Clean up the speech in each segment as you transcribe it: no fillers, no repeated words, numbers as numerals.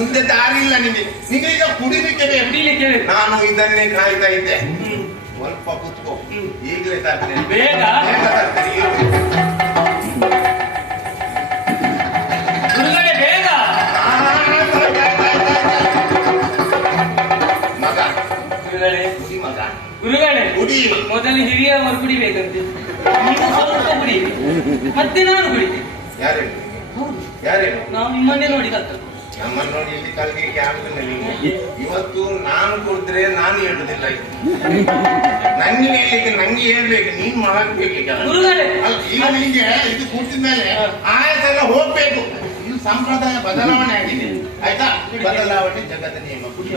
ಮುಂದೆ ದಾರಿ ಇಲ್ಲ ನಿಮಗೆ. ಈಗ ಕುಡಿಲಿಕ್ಕೆ ಬೇಕು. ನಾನು ಇದನ್ನೇ ಕಾಯ್ತಾ ಇದ್ದೆ. ಸ್ವಲ್ಪ ಕುತ್ಕೋ, ಈಗಲೇ ತರ್ತೇನೆ. ಬೇಗ ತರ್ತೇನೆ. ಬೇಗ ಮಗ ಕುಡಿ, ಮಗ ಗುರುಗಳೇ, ಕುಡಿ. ಮೊದಲು ಹಿರಿಯವರು ಕುಡಿಬೇಕಂತೆ, ನೀವು ಸ್ವಲ್ಪ ಕುಡಿ, ಮತ್ತೆ ನಾನು ಕುಡಿತೇನೆ. ಯಾರೇನು ನಾವು ನಿಮ್ಮನ್ನೇ ನೋಡಿ ಕಲ್ತದ್ದು. ನಮ್ಮನ್ನು ನೋಡಿ ಇಲ್ಲಿ ಕಲ್ಗೆ ಆಗ್ತದೆ. ಇವತ್ತು ನಾನು ಕುಡಿದ್ರೆ ನಾನು ಹೇಳುದಿಲ್ಲ. ನಂಗೆ ಹೇಳಲಿಕ್ಕೆ ನಂಗೆ ಹೇಳ್ಬೇಕು, ನೀನ್ ಮಾಡಬೇಕು. ಈಗ ನಿಮಗೆ ಇದು ಕೂತಿದ ಮೇಲೆ ಆಯತ ಎಲ್ಲ ಹೋಗ್ಬೇಕು. ಇದು ಸಂಪ್ರದಾಯ ಬದಲಾವಣೆ ಆಗಿದೆ, ಆಯ್ತಾ? ಬದಲಾವಣೆ ಜಗತ್ತ ನಿಯಮ. ಕುಡಿಯ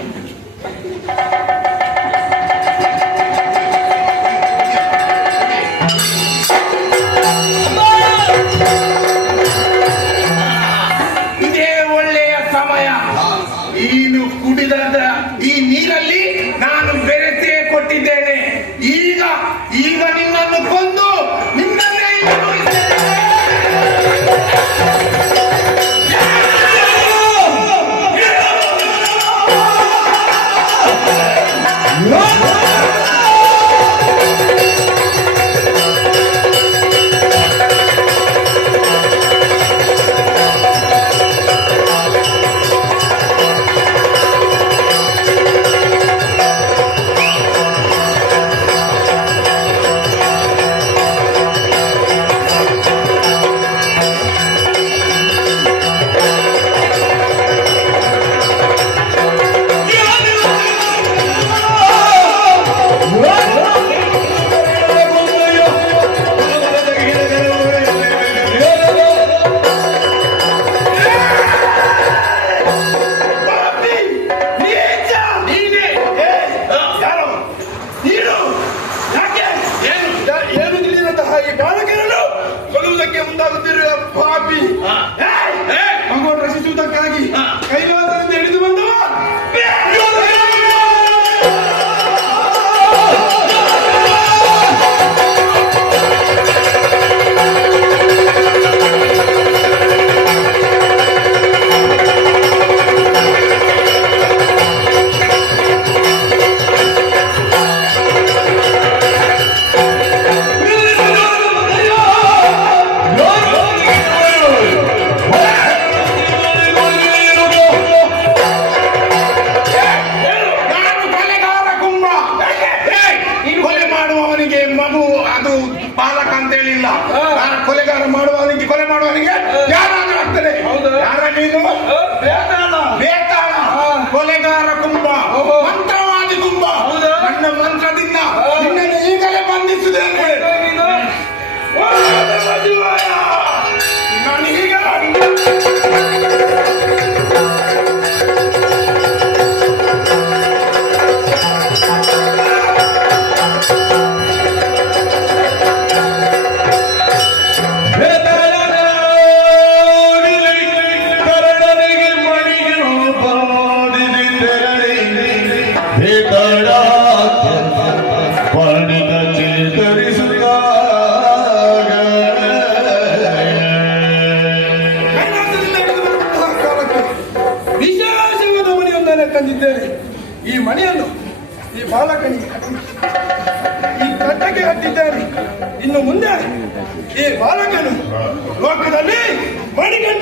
ಇದೇ ಒಳ್ಳೆಯ ಸಮಯ. ನೀನು ಕುಡಿದ ಈ ನೀರಲ್ಲಿ ನಾನು ಬೆರೆತೇ ಕೊಟ್ಟಿದ್ದೇನೆ. ಈಗ ನಿನ್ನನ್ನು ಕೊಂದು ನಿನ್ನನ್ನೇ ಮುಂದಾಗುತ್ತಿರುವ ಪಾಪಿ ಭಗವಾನ್ ರಕ್ಷಿಸುವುದಕ್ಕಾಗಿ ಕೈಲಾಸದಿಂದ ಹಿಡಿದು ಬಂದವ. ಬಾಲಕ ಅಂತ ಹೇಳಿಲ್ಲ. ಕೊಲೆಗಾರ ಮಾಡುವವನಿಗೆ ಕೊಲೆ ಮಾಡುವವನಿಗೆ ಯಾರಾದ್ರೂ ಆಗ್ತದೆ. ಯಾರ ನೀನು? ಬೇತಾಳ, ಕೊಲೆಗಾರ ಕುಂಭ, ಮಂತ್ರವಾದಿ ಕುಂಭ. ನನ್ನ ಮಂತ್ರದಿಂದ ನಿನ್ನನ್ನು ಈಗಲೇ ಬಂಧಿಸುತ್ತೇನೆ. ನಾನು ಈಗ ತಂದಿದ್ದೇನೆ. ಈ ಮನೆಯನ್ನು ಈ ಬಾಲಕನಿಗೆ ಈ ಕಟ್ಟಕ್ಕೆ ಕಟ್ಟಿದ್ದೇನೆ. ಇನ್ನು ಮುಂದೆ ಈ ಬಾಲಕನು ಲೋಕದಲ್ಲಿ ಮಣಿಗೆ